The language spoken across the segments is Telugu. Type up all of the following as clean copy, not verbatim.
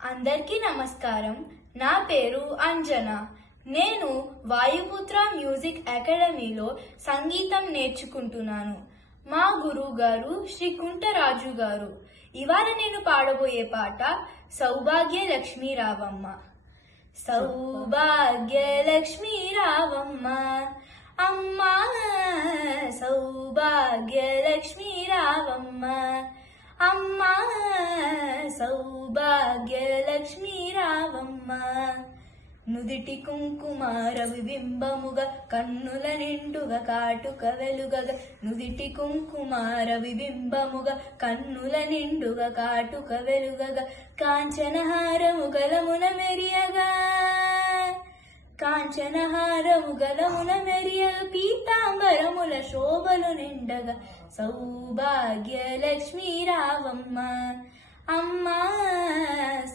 అందరికీ నమస్కారం. నా పేరు అంజన. నేను వాయుపుత్ర మ్యూజిక్ అకాడమీలో సంగీతం నేర్చుకుంటున్నాను. మా గురువు గారు శ్రీ కుంటరాజు గారు. ఇవాళ నేను పాడబోయే పాట సౌభాగ్య లక్ష్మీ రావమ్మ. సౌభాగ్య లక్ష్మీ రావమ్మ అమ్మా, సౌభాగ్య లక్ష్మీ రావమ్మ అమ్మా, సౌభాగ్య లక్ష్మీ రావమ్మ. నుదిటి కుంకుమ రవిబింబముగా కన్నుల నిండుగా కాటుక వెలుగగా, నుదిటి కుంకుమ రవిబింబముగా కన్నుల నిండుగా కాటుక వెలుగగా, కాంచనహారము గలమున మెరియగా, కాంచనహారము గలమున మెరియగ, పీతాంబరముల శోభలు నిండగా, సౌభాగ్య లక్ష్మీ రావమ్మ అమ్మా,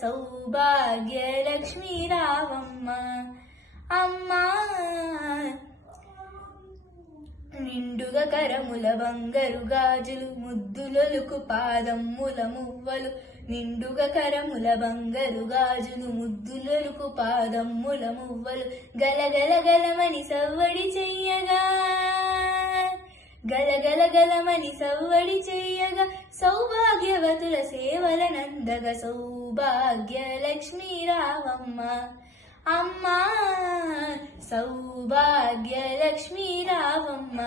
సౌభాగ్య లక్ష్మీ రావమ్మ అమ్మా. నిండుగా కరముల బంగారు గాజులు, ముద్దులొలుకు పాదమ్ముల మువ్వలు, నిండుగా కరముల బంగారు గాజులు, ముద్దులొలుకు పాదమ్ముల మువ్వలు, గలగల గలమని సవ్వడి చెయ్యగా, గలగల గలమని సవ్వడి చెయ్యగా, సౌభాగ్యవతుల సేవల నందగ, సౌభాగ్య లక్ష్మీ రావమ్మ అమ్మా, సౌభాగ్య లక్ష్మీ రావమ్మ.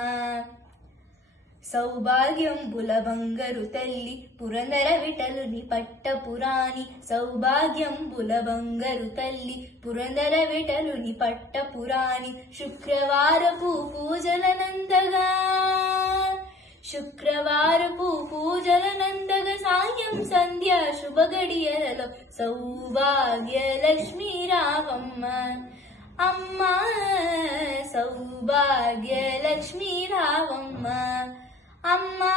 సౌభాగ్యంబుల బంగారు తల్లి పురందర విఠలుని పట్టపురాణి, సౌభాగ్యంబుల బంగారు తల్లి పురందర విఠలుని పట్టపురాణి, శుక్రవారపు పూజల నందగా, శుక్రవారపు పూజల నందగా, సాయం సంధ్య శుభ గడియలలో, సౌభాగ్య లక్ష్మీ రావమ్మ అమ్మా, సౌభాగ్య లక్ష్మీ రావమ్మ అమ్మా.